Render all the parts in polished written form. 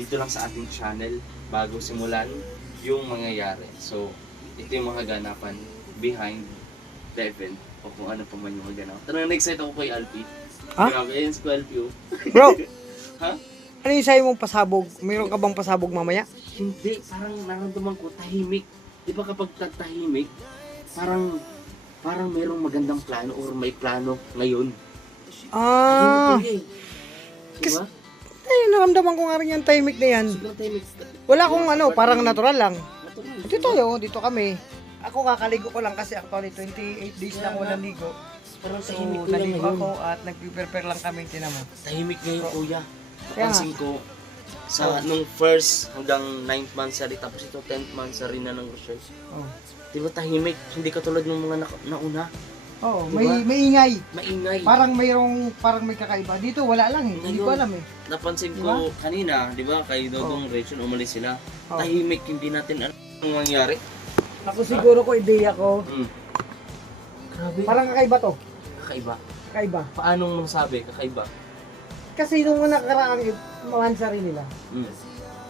dito lang sa ating channel bago simulan yung mangyayari. So, ito yung mga ganapan behind the event o kung ano pa man yung mga ganapan. Talagang na-excite ako kay Alfie. Ha? Grabe, ayun si Alfie oh. Bro, Ha? ano yung sa'yo mong pasabog? Mayroon ka bang pasabog mamaya? Hindi, parang naramdaman ko tahimik. Di ba kapag tatahimik, parang merong magandang plano or may plano ngayon. Ah, Tahimik eh. Di ba? naramdaman ko nga rin yung timing na yan. Sobrang tahimik. Wala akong ano, parang natural lang. Natural. Dito tayo, dito kami. Ako kakaligo ko lang kasi actually 28 days na ako naligo. Parang So, tahimik kuya naligo ngayon. ako at nag-prepare lang kami, tinamo. Tahimik ngayon kuya. Kaya nga. Napansin ko sa nung first hanggang 9th monthsary tapos ito 10th monthsary na ng Rochelle. Oh. Di ba tahimik? Hindi katulad ng mga nauna. Oo, Diba? may ingay. Maingay. Parang may kakaiba. Dito wala lang eh. Hindi ko Ngayon, alam eh. Napansin Diba? ko kanina, di ba, kay Dodong Rachel umalis sila. Oh. Tahimik, hindi natin alam ang mangyari. Ako siguro ko ideya ko. Grabe. Parang kakaiba to. Kakaiba. Kakaiba. Paanong masabi? Kakaiba. Kasi nung nakaraang mansari nila,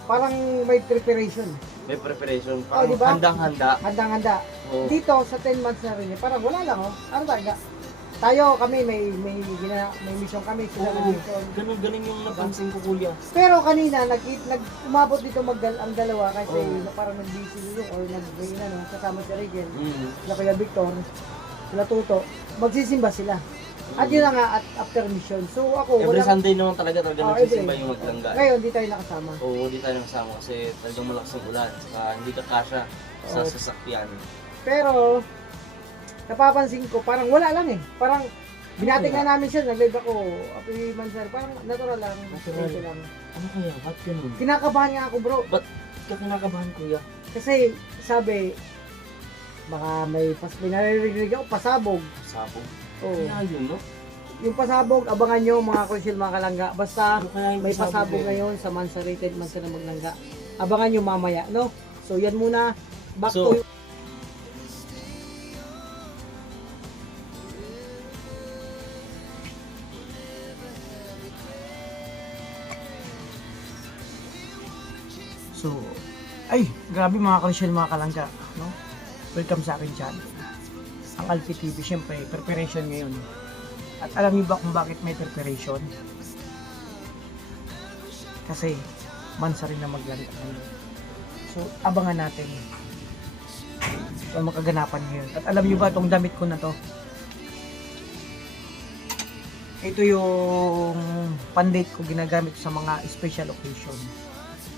parang may preparation. May preparation. Oh, Parang diba? handang-handa. Handang-handa. Oo. Dito sa 10 months na rin, parang wala lang oh. Ano talaga? Tayo kami may mission kami sila Oo. mission. Ganun yung napansin ko kuya. Pero kanina umabot dito ang dalawa kasi Oo. parang nag-busy dito or kasama si Regan, Mm. sila Kuya Victor, sila Tuto, magsisimba sila. At yun na nga at after mission. So ako Every wala. Sunday naman talaga Oh, nagsisimba every. yung maglangga. Ngayon di tayo nakasama. Oo, di tayo nakasama kasi talagang malakas ang ulan. Saka hindi ka kasya sa Oo. sasakyan. Pero napapansin ko parang wala lang eh. Parang binati nga namin siya, nag-live ako, Happy Mansar, parang natural lang. Natural. Ito lang. Ano kaya? Ba't ganun? Kinakabahan nga ako bro. Ba't ka kinakabahan kuya? Kasi sabi, baka may naririnig ako, pasabog. Sabog. Oo. Kaya yun, no? Yung pasabog, abangan nyo mga konsil, mga kalangga. Basta Ano kaya yung may pasabog ngayon sa Mansarated, Mansara Maglangga. Abangan nyo mamaya, no? So yan muna, back So, to So, ay, grabe mga konsil, mga kalangga, no? Welcome sa akin channel. Ang Alfie TV, syempre, preparation ngayon. At alam niyo ba kung bakit may preparation? Kasi mansa rin na maglaro ngayon. So, abangan natin ang makaganapan ngayon. At alam niyo ba itong damit ko na to? Ito yung pandate ko ginagamit sa mga special occasion.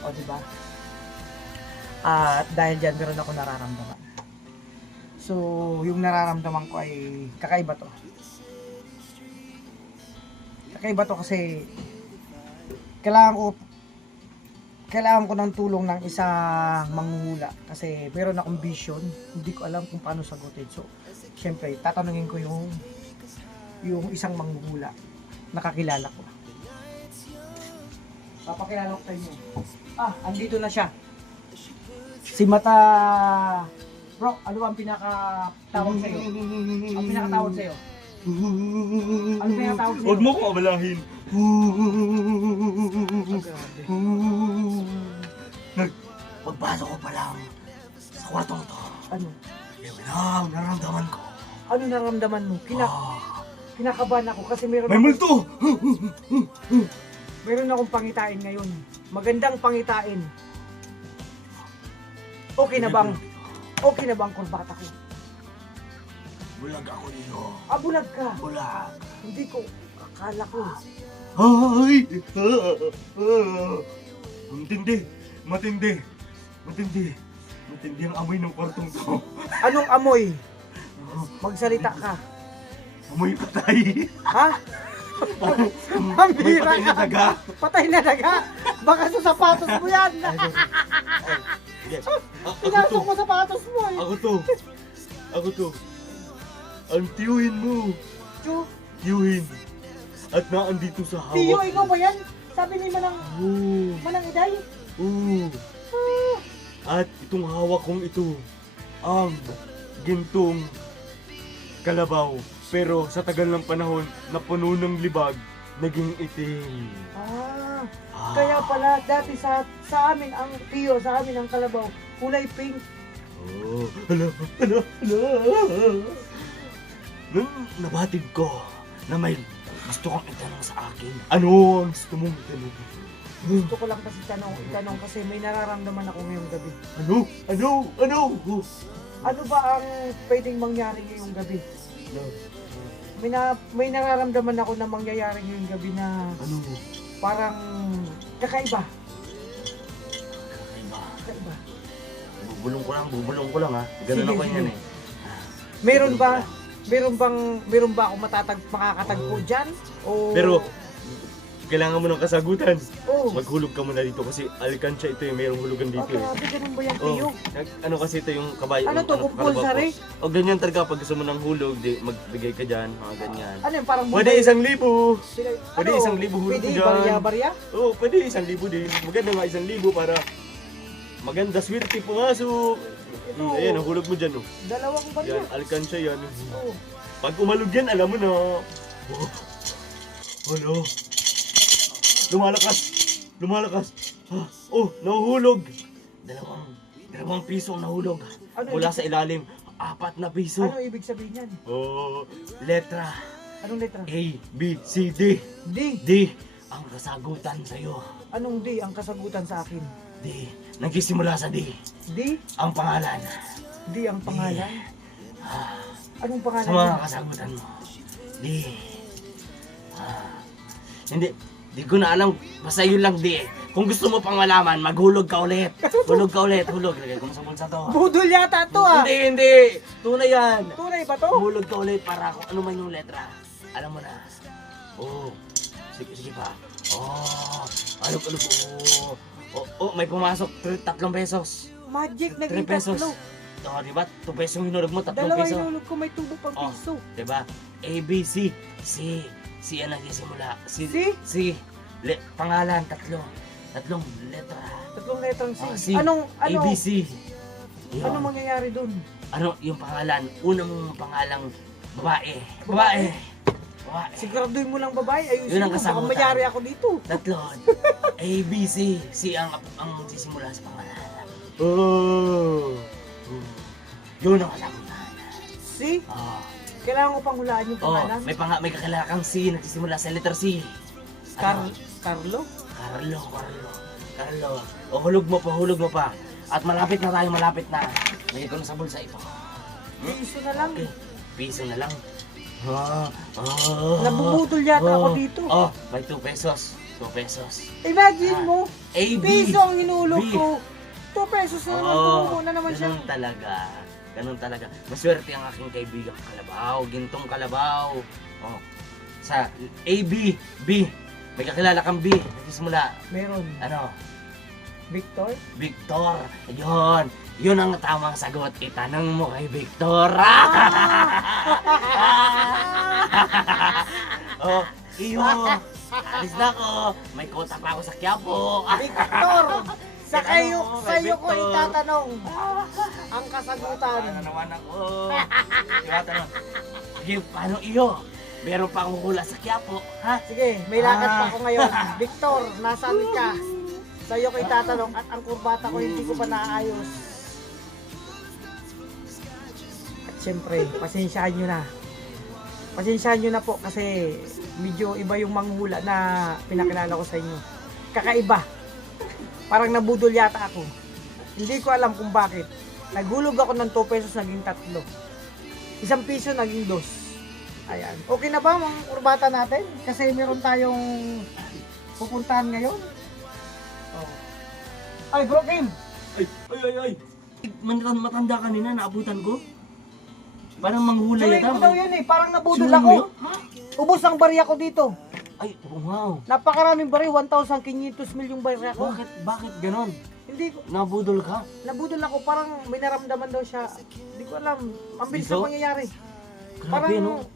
O, diba? At dahil dyan, meron ako nararamdaman. So, yung nararamdaman ko ay kakaiba to. Kakaiba to kasi kailangan ko ng tulong ng isang manghuhula kasi meron akong vision, hindi ko alam kung paano sagutin. So, syempre, tatanungin ko yung isang manghuhula na kakilala ko. Papakilala ko sa inyo. Andito na siya. Si Mata. Bro, ano ba ang pinakatawag sa'yo? Ang pinakatawag sa'yo? Ano pinakatawag sa'yo? Huwag mo ko abalahin. Pagpasok ko pa lang sa kwartong to, Ano? yung nararamdaman ko. Ano naramdaman mo? Kinakabahan ako kasi May multo! meron akong pangitain ngayon. Magandang pangitain. Okay na bang kurbata ko? Bulag ako dito. Bulag ka. Bulag. Hindi ko akala ko. Ay! Matindi. Matindi. Matindi. Matindi ang amoy ng kwartong to. Anong amoy? Magsalita ka. Amoy patay. Ha? Amoy patay na daga. Patay na daga. Baka sa sapatos mo yan. Yes. Pinasok mo sapatos mo eh. Ako to. Ang tiyuhin mo. Tiyo, Tiyuhin. At naandito sa hawak. Tiyo, ikaw ba yan? Sabi ni Manang Oo. Iday. Oo. At itong hawak kong ito, ang gintong kalabaw. Pero sa tagal ng panahon na puno ng libag, naging itim. Kaya pala, dati sa amin ang Pio, sa amin ang kalabaw, kulay pink. Oh, hala. Nung nabatid ko na may gusto kang itanong sa akin. Ano ang gusto mong itanong? Gusto ko lang kasi itanong kasi may nararamdaman ako ngayong gabi. Ano? Ano ba ang pwedeng mangyari ngayong gabi? May nararamdaman ako na mangyayari ngayong gabi na Ano? parang kakaiba. Kakaiba. Kakaiba. Bubulong ko lang ha. Ganun Sige, ako sige. yan eh. Meron ba ako makakatagpo dyan? O... Pero, kailangan mo ng kasagutan. Oh, Maghulog ka muna dito kasi alkansya ito eh. Mayroong hulugan dito eh. grabe, ganun ba yung Pio? Ano kasi ito yung kabayo. Ano to, compulsory? O ganyan talaga pag gusto mo ng hulog, di, magbigay ka dyan, mga ganyan. Ano yung parang Pwede 1,000. Pwede ano, 1,000 hulog pwede mo dyan. barya-barya? Oo, pwede 1,000 din. Maganda nga 1,000 para maganda swerte pumasok. Ito, Ayan, ang hulog mo dyan. Oh. dalawang barya. Yan, alkansya yan. Oh. Pag umalog yan, alam mo na. Oh. Ano? Lumalakas. Ah, oh, nahuhulog. Dalawang piso ang nahulog. Ano Mula ibig- sa ilalim, 4 na piso. Ano ibig sabihin yan? Oh, letra Anong letra? A, B, C, D. D. D, ang kasagutan sa'yo. Anong D ang kasagutan sa akin? D, nagsisimula sa D. D? Ang pangalan. D ang pangalan? Anong pangalan? Sa mga yan? kasagutan mo. D. Hindi ko na alam. Basta yun lang D. Kung gusto mo pang malaman, maghulog ka ulit. Hulog. Lagay ko sa bulsa to. Budol yata to ah! Hindi. Tunay yan. Tunay ba to? Hulog ka ulit para kung ano man yung letra. Alam mo na. Oh. Sige pa. Oh. Ano po. May pumasok. 3 pesos. Magic 3 naging pesos. tatlo. Oo, diba? 2 pesos yung hinulog mo, 3 Dalawa peso. inulog ko, may tubo pang Oh. piso. Diba? A, B, C. C ang nagsisimula. C? Pangalan, tatlong letra. Tatlong letrang C. Oh, C. Anong, A, B, C. Yun. ano mangyayari dun? Ano yung pangalan? Unang pangalang babae. Siguraduhin mo lang babae, ayusin Yun ang mo, baka kasagutan. mayari ako dito. Tatlon. A, B, C. C ang sisimula sa pangalan. Oh. Yun ang kasagutan. C? Oh. Kailangan ko pang hulaan yung pangalan. May kakilala kang C nagsisimula sa letter C. Carlo? Carlo. O hulog mo pa. At malapit na. Lagay ko na sa bulsa ito. Piso na lang. Okay. Piso na lang. Nabubudol yata ako dito. Oh, may 2 pesos. Imagine mo, A, B. piso ang hinulog B. ko. 2 pesos na naman, tumubo na naman siya. Ganun talaga. Maswerte ang aking kaibigang kalabaw. Gintong kalabaw. Oh. Sa A, B. May kakilala kang B. Nagsisimula. Meron. Ano? Victor? Victor. Yun ang tamang sagot. Itanong mo kay Victor. Oh, iyo. Alis na ako. May kota pa ako sa Quiapo. Victor! Sa'yo ko Victor. itatanong ang kasagutan. Ano naman ako? Tinatanong. Sige, paano iyo? Meron pa akong hula sa Quiapo. Ha? Sige, may lakad pa ako ngayon. Victor, nasaan ka? Sa'yo ko itatanong at ang kurbata ko hindi ko pa naayos. At syempre, pasensyahan nyo na. Pasensyahan nyo na po kasi medyo iba yung manghula na pinakilala ko sa inyo. Kakaiba. Parang nabudol yata ako. Hindi ko alam kung bakit. Naghulog ako ng 2 pesos, naging 3. 1 piso, naging 2. Ayan. Okay na ba ang kurbata natin? Kasi meron tayong pupuntahan ngayon. Oh. Ay, bro Kim! Ay. Matanda kanina, naabutan ko. Parang manghula Tuloy yata. ko daw yun eh. Parang nabudol Sino ako. mo yun? Ubus ang barya ko dito. Ay, wow. Napakaraming barya. 1,500 milyong barya ko. Bakit ganon? Hindi ko. Nabudol ka? Nabudol ako. Parang may naramdaman daw siya. Hindi ko alam. Ang bilis Dito? na pangyayari. Grabe, no?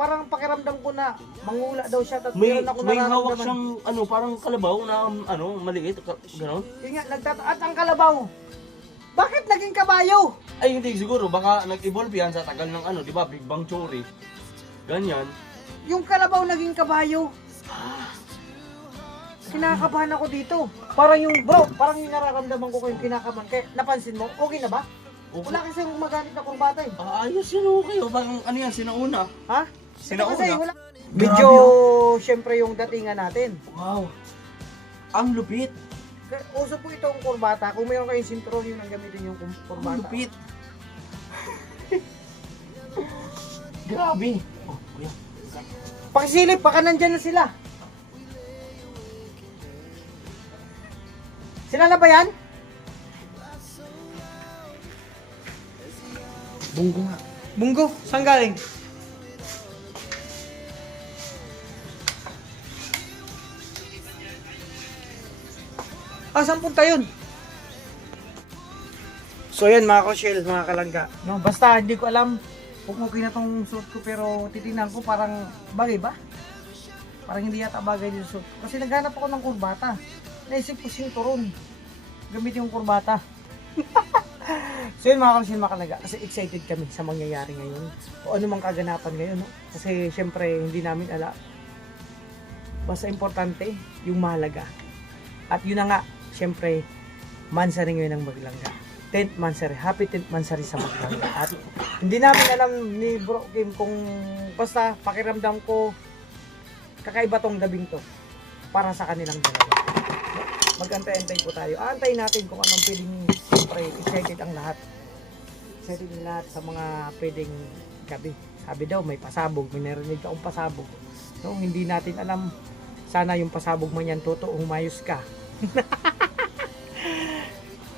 Parang pakiramdam ko na mangula daw siya. Tapos May meron ako hawak nararamdaman. siyang parang kalabaw na maliit, ganon. Yun nga, at ang kalabaw. Bakit naging kabayo? Ay, hindi siguro. Baka nag-evolve yan sa tagal ng di ba? Big Bang Theory. Ganyan. Yung kalabaw naging kabayo. kinakabahan ako dito. Parang yung, bro, parang yung nararamdaman ko kayong kinakabahan. Kaya, napansin mo, okay na ba? Wala kasi yung gumagamit na kurbata eh. Ayos yun, okay. O bang ano yan, sinauna? Ha? Sinauna? Kasi wala. Medyo, syempre yung datingan natin. Wow. Ang lupit. Uso po itong kurbata. Kung mayroon kayong sintron, yun ang gamitin yung Ang kurbata. lupit. Grabe. Oh, kuya. Pakisilip, baka nandyan na sila. Sila na ba yan? Bunggo nga. Bunggo, saan galing? Saan punta yun? So yan mga kosyel, mga kalangga. No, basta hindi ko alam kung okay na tong suit ko pero titingnan ko parang bagay ba? Parang hindi yata bagay yung suit. Kasi naghanap ako ng kurbata. Naisip ko sinturon. Gamitin yung kurbata. So yun mga kosyel, mga kalangga. Kasi excited kami sa mangyayari ngayon. O ano mang kaganapan ngayon. No? Kasi syempre hindi namin alam. Basta importante yung mahalaga. At yun na nga, syempre, mansari ngayon ng Maglangga. 10th mansari. Happy 10th mansari sa Maglangga. At hindi namin alam ni Bro Kim kung basta pakiramdam ko kakaiba tong gabing to para sa kanilang dalawa. Mag-antay-antay po tayo. Aantayin natin kung anong pwedeng, syempre, excited ang lahat. Excited ang lahat sa mga pwedeng gabi. Sabi daw, may pasabog. May narinig akong pasabog. No, hindi natin alam. Sana yung pasabog man yan, totoo, humayos ka.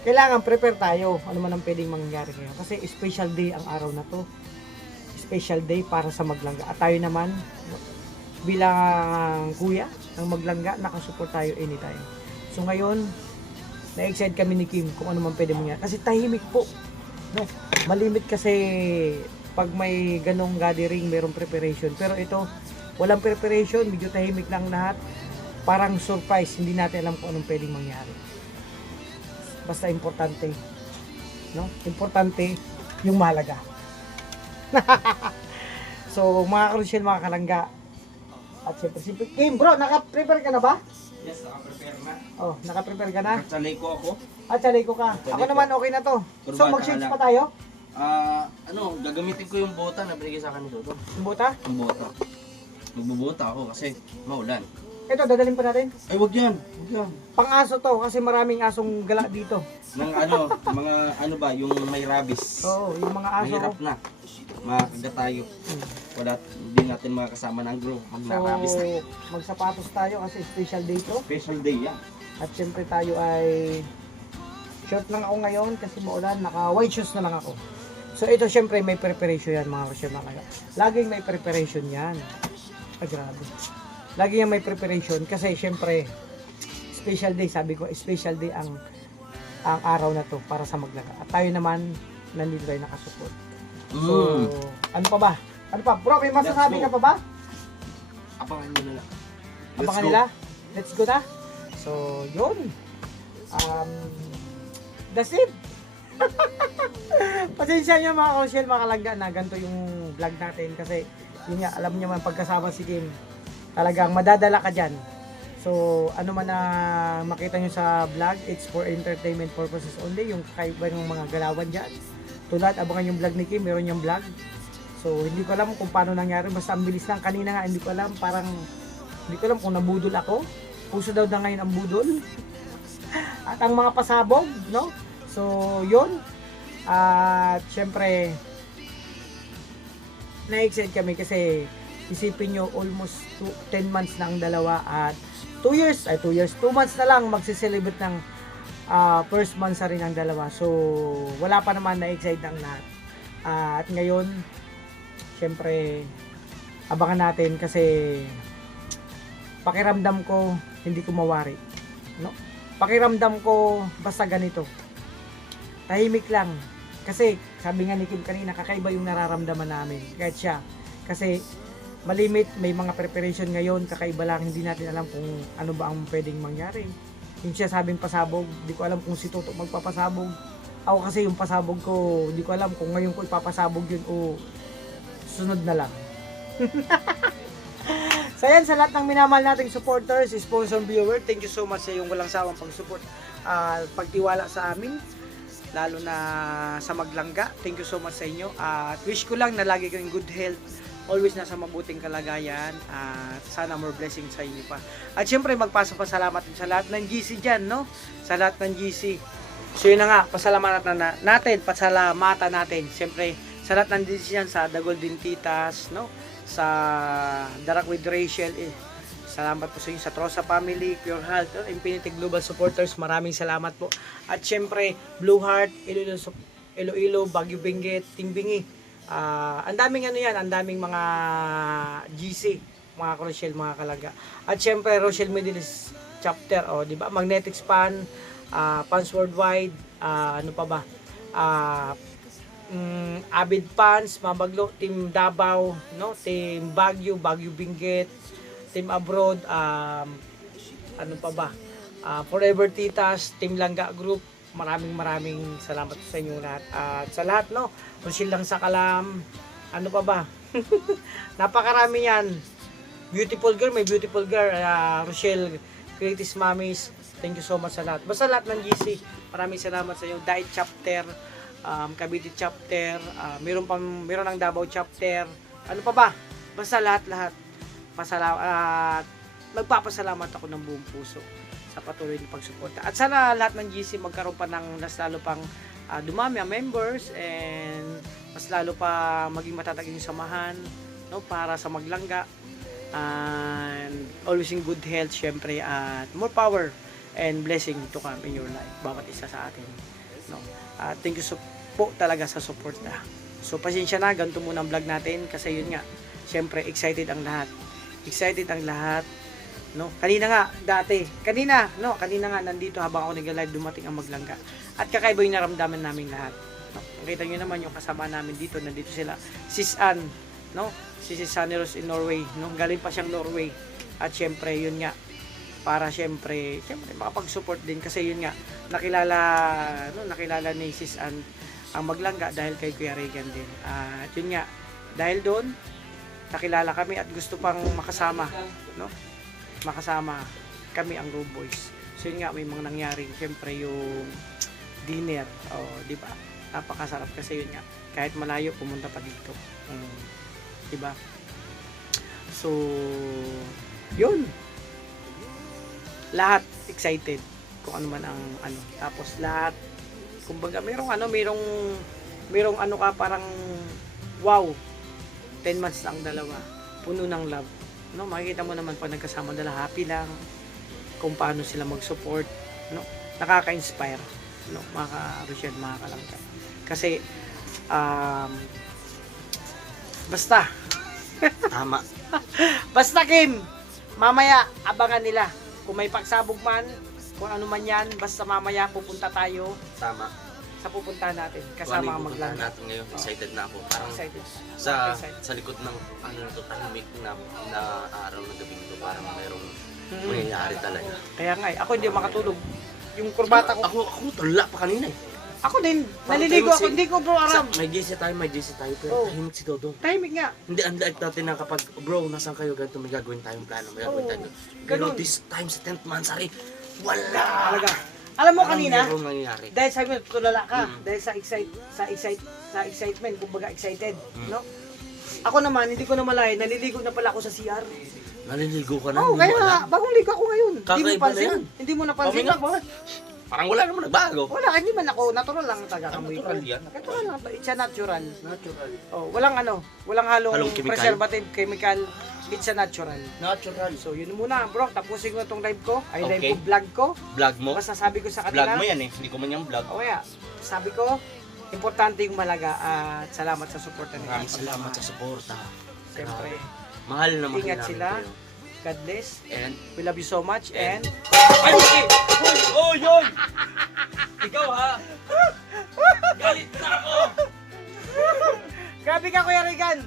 Kailangan prepare tayo ano man ang pwedeng mangyari ngayon kasi special day ang araw na to, special day para sa Maglangga at tayo naman bilang kuya ng Maglangga nakasupport tayo anytime. So ngayon na-excite kami ni Kim kung ano man pwede mangyari kasi tahimik po, no? Malimit kasi pag may ganong gathering merong preparation pero ito walang preparation, medyo tahimik lang lahat. Parang surprise, hindi natin alam kung anong pwedeng mangyari. Basta importante, no? Importante yung mahalaga. So, mga karusyel, mga kalangga. At siyempre, Kim, bro, naka-prepare ka na ba? Yes, naka-prepare na. Oh, naka-prepare ka na? Katsalay ko ako. Chalay ko ka. Ako naman okay na to. So, Kurbata mag-change ka pa tayo? Gagamitin ko yung bota na binigay sa akin ni Toto. Yung buta? Yung bota. Magbubuta ako kasi maulan. Ito, dadalhin pa natin. Ay, wag yan. Wag yan. Pang-aso to, kasi maraming asong gala dito. Ng mga ano ba, yung may rabies. Oo, yung mga aso. Mahirap na. Makakagat tayo. Wala, hindi natin makakasama ng grow. Mag So, rabies na. magsapatos tayo kasi special day to. Special day yan. At syempre tayo ay short lang ako ngayon kasi maulan, naka white shoes na lang ako. So ito syempre may preparation yan mga kasya mga kaya. Laging may preparation yan. Grabe. Laging may preparation kasi syempre special day, sabi ko special day ang araw na to para sa Maglangga. At tayo naman nandito tayo nakasupport. So ano pa ba? Ano pa? Bro, may masasabi ka pa ba? Abangan nyo na lang. Abangan nila? Let's go na. So, yun. That's it. Pasensya nyo mga kausyel, mga kalangga na ganito yung vlog natin kasi yun nga, alam nyo man pagkasama si Kim talagang madadala ka dyan. So, ano man na makita nyo sa vlog, it's for entertainment purposes only. Yung kakaiba ng mga galawan dyan. Tulad, abangan yung vlog ni Kim, meron yung vlog. So, hindi ko alam kung paano nangyari. Basta ang bilis lang. Kanina nga, hindi ko alam. Parang, hindi ko alam kung nabudol ako. Puso daw na ngayon ang budol. At ang mga pasabog, no? So, yun. At, syempre, na-excite kami kasi isipin nyo, almost 10 months na ang dalawa at 2 months na lang magsiselebrate ng first month sa rin ang dalawa. So, wala pa naman na-excite ang lahat. At ngayon, syempre, abangan natin kasi pakiramdam ko, hindi ko mawari. No? Pakiramdam ko, basta ganito. Tahimik lang. Kasi, sabi nga ni Kim kanina, kakaiba yung nararamdaman namin. Kahit siya. Kasi, malimit, may mga preparation ngayon, kakaiba lang, hindi natin alam kung ano ba ang pwedeng mangyari. Yung siya sabing pasabog, hindi ko alam kung si Toto magpapasabog. Ako kasi yung pasabog ko, hindi ko alam kung ngayon ko ipapasabog yun o sunod na lang. So yan, sa lahat ng minamahal nating supporters, sponsor, viewer, thank you so much sa iyong walang sawang pag-support, pagtiwala sa amin, lalo na sa Maglangga. Thank you so much sa inyo. At wish ko lang na lagi kayong good health, always nasa mabuting kalagayan, at sana more blessings sa inyo pa. At syempre magpasalamat sa lahat ng GC dyan, no? Sa lahat ng GC. So yun na nga, pasalamatan natin. Syempre, sa lahat ng GC dyan, sa The Golden Titas, no? Sa Darak with Rachel, salamat po sa inyo, sa Trosa Family, Pure Health, Infinity Global Supporters, maraming salamat po. At syempre, Blue Heart, Iloilo, Baguio Benguet, Tingbingi. Ang daming ang daming mga GC, mga Rochelle, mga Kalaga. At syempre, Rochelle Middles Chapter, di ba? Magnetic Span, Fans Worldwide, ano pa ba? Avid Fans, Mabaglo, Team Davao, no? Team Baguio, Baguio Benguet, Team Abroad, ano pa ba? Forever Titas, Team Langga Group. Maraming salamat sa inyo lahat. At sa lahat, no? Rochelle lang sa Kalam, ano pa ba? Napakarami yan. Beautiful girl, may beautiful girl. Rochelle, Creative Mamis, thank you so much sa lahat. Basta lahat ng GC, maraming salamat sa inyo. Diet Chapter, Cavite Chapter, meron ng Davao Chapter, ano pa ba? Basta lahat. Magpapasalamat ako ng buong puso sa patuloy na pagsuporta. At sana lahat ng GC magkaroon pa ng mas lalo pang dumami ang members, and mas lalo pa maging matatag yung samahan, no, para sa Maglangga, and always in good health syempre, at more power and blessing to come in your life, bawat isa sa atin, no. Thank you po talaga sa suporta. So pasensya na, ganito muna ang vlog natin kasi yun nga, syempre excited ang lahat, no. Kanina nga nandito habang ako nag-live, dumating ang Maglangga at kakaiba yung naramdaman namin lahat, no? Nakita nyo naman yung kasama namin dito, nandito sila, Sis Ann, no, si Sis Anneros in Norway, no, galing pa siyang Norway, at syempre yun nga, para syempre makapag-support din kasi yun nga, nakilala ni Sis Ann ang Maglangga dahil kay Kuya Regan din, at yun nga, dahil doon nakilala kami at gusto pang makasama, no, makasama kami ang Road Boys. So yun nga, may mga nangyari, syempre yung dinner, di ba? Napakasarap kasi yun nga, kahit malayo pumunta pa dito, di ba? So yun, lahat excited kung ano man ang tapos lahat, kumbaga merong ka parang wow, 10 months ang dalawa, puno ng love, no? Makikita mo naman pag nagkasama dala, happy lang kung paano sila mag-support, no? Nakaka-inspire, no, mga Rochelle, mga Kalangga, kasi basta Tama. basta Kim, mamaya abangan nila kung may pagsabog man, kung ano man yan, basta mamaya pupunta tayo Tama. sa pupuntahan natin Kung ano kasama yung ang pupuntahan Maglangga. natin ngayon, excited na ako. Parang Excited. sa likod ng tahimik na araw na gabi nito, parang mayroong mangyayari talaga. Kaya nga ako hindi makatulog. Yung kurbata ko, Ako tula pa kanina eh. ako din, Parang naliligo tahimik ako, hindi ko bro aram. May GC tayo, pero Oh. tahimik si Dodong. Tahimik nga. Hindi, unlike natin na kapag, bro, nasan kayo, ganito, may gagawin tayong plano, may gagawin tayo. Pero ganun. this time sa 10th month, sorry, wala. Talaga. Alam mo Parang kanina, mayroong nangyayari. dahil sabi mo tulala ka, Mm. dahil sa excitement, kumbaga excited, no? Ako naman, hindi ko na malayan, naliligo na pala ako sa CR. Naliligo ka na, Oo, hindi mo kaya alam. bagong ligo ako ngayon. Hindi mo Kakaiba na pansin? yan. Hindi mo napansin? Paminga mo. Parang wala naman nagbago. Wala, hindi man ako, natural lang taga-amoy ko. Natural yan. Natural lang, it's a natural. Natural. Oh, walang walang halong Halong chemical? preservative, chemical, it's a natural. Natural. So yun muna bro, tapusin ko itong live ko, live Okay. ko, vlog ko. Vlog mo? Basta sabi ko sa Vlog kanila, mo yan eh. Hindi ko man yung vlog. o kaya, sabi ko, importante yung Malaga at salamat sa suporta nila. Maraming salamat sa suporta. Siyempre, Mahal na mahal ingat namin sila. kayo. God bless. And, We love you so much and ay, okay! Hoy! Hoy! Ikaw ha! Galit na ako! grabe ka Kuya Regan.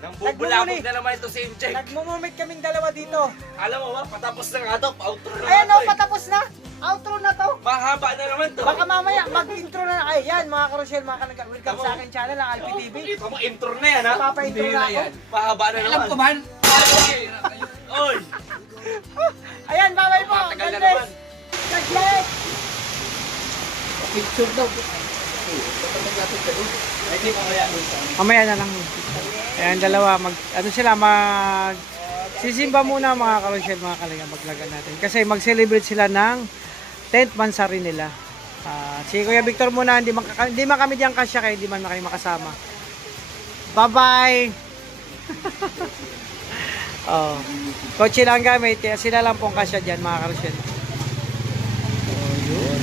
Nang bubulabog Nagmumuni. na naman ito si Imcheck. Nagmumumit kaming dalawa dito. Alam mo ba, patapos na nga ito. Outro na Ayan nga o, ito eh. patapos na. Outro na to. Mahaba na naman to. Baka mamaya mag-intro na. Ay, yan mga Karoshel, mga kanag. Welcome sa akin channel, ang Alpi TV. Ito mo, intro na yan ha. Papa-intro na ako. Mahaba na naman. Alam ko man. Oy! Ayan, bye-bye po. Matagal God na bless. naman. God bless. Picture daw. Ay, di mamaya. Mamaya na lang. Ayan, dalawa. Ano sila, sisimba muna mga karosyel, mga kalinga, maglagan natin. Kasi mag-celebrate sila ng 10th mansari nila. Si Kuya Victor muna, hindi man kami diyan kasya, kaya hindi man na kayo makasama. Bye-bye! Oh. Kotse lang gamit, kaya sila lang pong kasya dyan mga karosyel. Oh, yun.